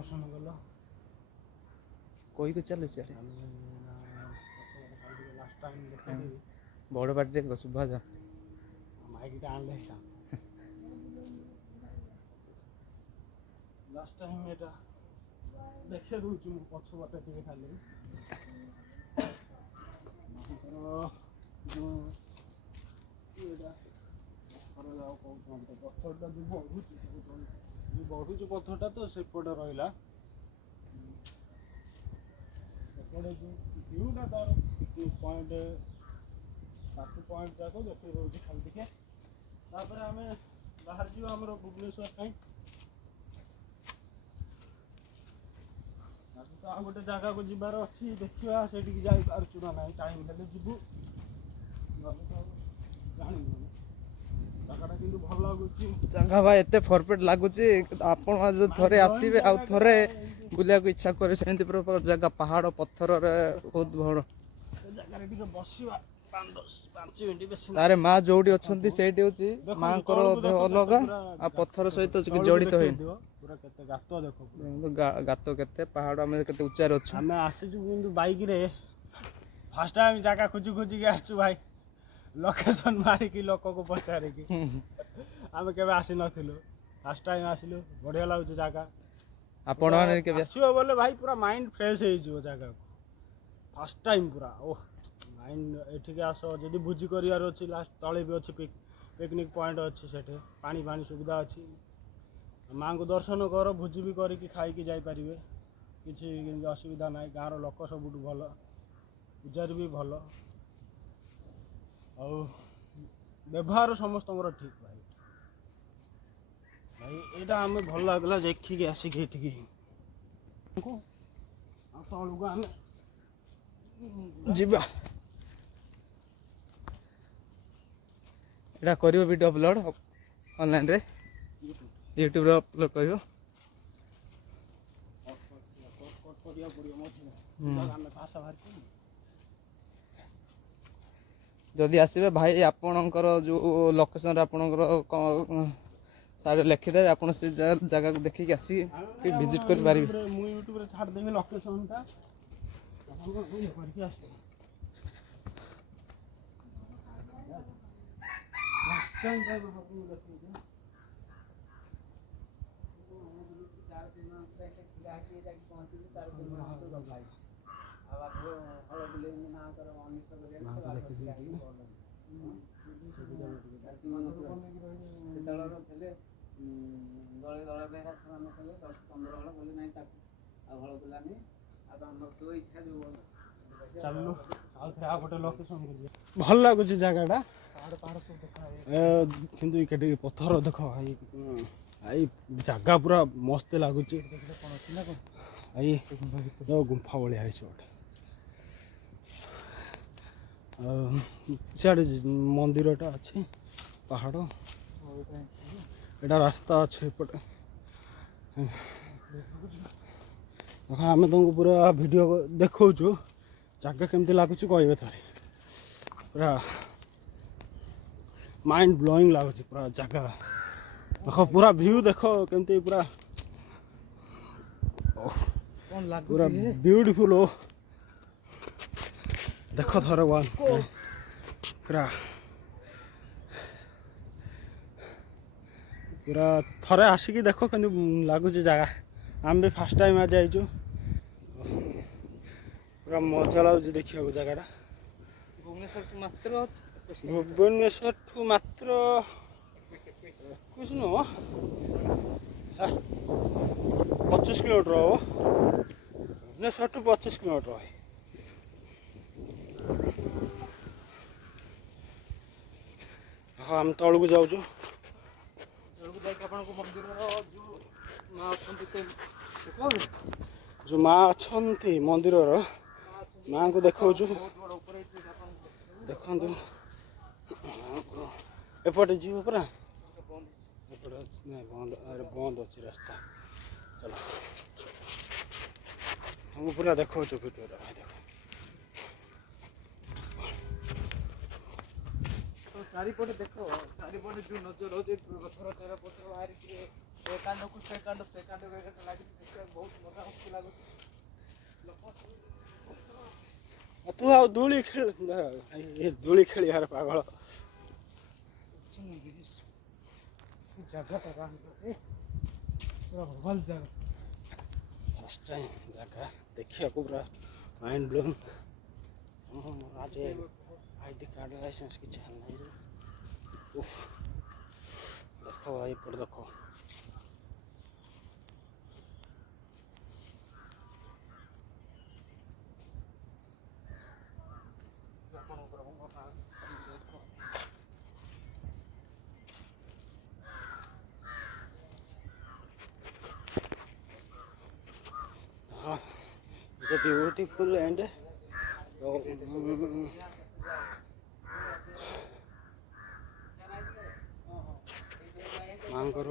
दर्शन कल कोई को चलो सियारे लास्ट टाइम देखा बड़ पार्टी सुभा जा माइक आनले लास्ट टाइम एटा देखे दूची मु पछ बाटे टिके खाली जो एटा पर जाओ कोन पत्थरटा जो बढ़ुची पत्थरटा तो सेपटे रहिला सेपटे जो व्यूटा तार पॉइंट 7 पॉइंट जाको देखे दूची खाली टिके तापर हमें बाहर जीव हमरो भुवनेश्वर काई तो आ गोटे जगह को जीवार अच्छी देखा से जाना ना टाइम हेल्ले जीवु जगह कि भल लगुच जगह भाई एत परफेक्ट लगुच आपण जो थे आसवे आउ थे बुलिया इच्छा करे सेमती जगह पहाड़ पत्थर बहुत बड़ जगह बसवा 5 मिनट बेसी तारे माँ जोड़ी अच्छा से माँ देह अलग आ पत्थर सहित जड़ित हो गात के पहाड़ आम के उच्चार अच्छे आम आसीचु कि बैक फास्ट टाइम जगह खोजी खोजिक आसचु भाई लोकेशन मारिकी लोक को पचारिकी आम के आसी नथिलु फास्ट टाइम आसिलु बढ़िया लगुच जगह आपण बोले भाई पूरा माइंड फ्रेश हो जगह फास्ट टाइम पूरा ओह माइंड एठिके आस जदि भोजी करार अच्छी लास्ट तले भी अच्छी पिकनिक पॉइंट अच्छी से पानी पानी सुविधा अच्छी माँ को दर्शन कर भोजी भी करके खाई जापर किसी असुविधा ना गाँव लोक सब भल पूजारी भी भल आ व्यवहार समस्त ठीक भाई भाई यहाँ आम भल लगला देखिए आसिक तलू आम जीवा एटा करियो वीडियो अपलोड ऑनलाइन रे यूट्यूब रे अपलोड करियो जदि आसबे भाई आपणकर जो लोकेशन आपणकर सारे लिखिदे आप से जगह को देखिए आसी विजिट कर पारे मु यूट्यूब रे छाड़ देबे लोकेशन ता चलो गोटे लोकेशन भल लगुच जगहटा कि पत्थर देख भाई आई जगह पूरा मस्त लगुच आई गुंफा भाया गोटे सियाड़े मंदिरटा अच्छे पहाड़ एटा रास्ता अच्छे एपटे आम तुमको पूरा वीडियो देखु जगह केमती लगुच कहे थे पूरा माइंड ब्लोइंग लगुच पूरा जगह देख पूरा व्यू देख केमती पूरा पूरा ब्यूटीफुल हो देख थर वन पूरा पूरा थरे आसिकी देख के लगुच जगह आम भी फास्ट टाइम आज आईचु पूरा मजा लगुच देखा जगहटा भुवनेश्वर ठू मात्र कुछ नुह 25 किलोमीटर हो भुवनेश्वर ठू 25 किलोमीटर है हाँ आम तलू जाऊँ जो माँ अच्छा मंदिर माँ को देखा देखु एपटे जीव पूरा बंद अरे बंद अच्छे रास्ता चलो हमको पूरा देखो वीडियो भाई देखो ଚାରିପଟେ ଦେଖ ଚାରିପଟେ ଯୋଉ ନଜର ହଉଛି ଗଛର ଚେର ପତ୍ର ବାହାରିକି ଏ କାଣ୍ଡକୁ ସେ କାଣ୍ଡ ଲାଗିଛି ଦେଖିବାକୁ ବହୁତ ମଜା ମସ୍ତି ଲାଗୁଛି ଲୋକ ତୁ ଆଉ ଦୋଳି ଖେଳ ଏ ଦୋଳି ଖେଳିବାର ପାଗଳ। ଜାଗାଟା ପୁରା ଭଲ ଜାଗା। ଫାର୍ଷ୍ଟ ଟାଇମ୍ ଜାଗା ଦେଖିବାକୁ ପୁରା ମାଇଣ୍ଡ ବ୍ଲୋଇଂ। ଆଜି ଆଇଡି କାର୍ଡ ଲାଇସେନ୍ସ କିଛି ନାହିଁ। ଉଫ୍ ଦେଖ ଭାଇ ଏପଟେ ଦେଖ। It's a beautiful and ମାଙ୍କର